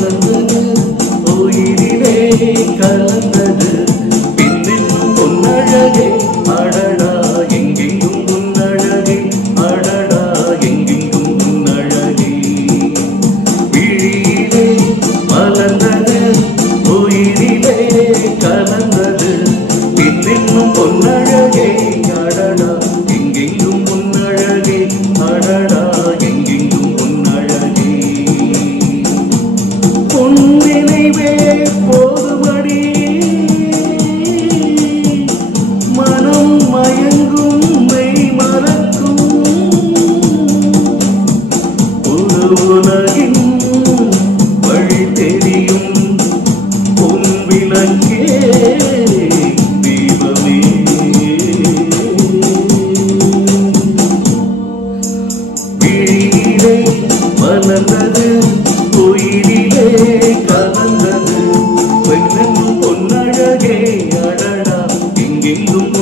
மலர்ந்தது உயிரிலே கலந்தது பின்னென்னும் பொன்னழகே அடடா எங்கெங்கும் உன்னழகே அடடா எங்கெங்கும் உன்னழகே விழியிலே மலர்ந்தது உயிரிலே கலந்தது பின்னென்னும் பொன்னழகே அடடா எங்கெங்கும் உன்னழகே அடடா எங்கெங்கும் உன்னழகே உன் நினைவே போதுமடி மனம் மயங்கும் மெய் மறக்கும் ஒரு உலகின் வழி தெரியும் உன் விளக்கே தீபமே விழியிலே மலர்ந்தது உயிரிலே கலந்தது பெண்ணும் பொன்னழகே அடடா எங்கெங்கும்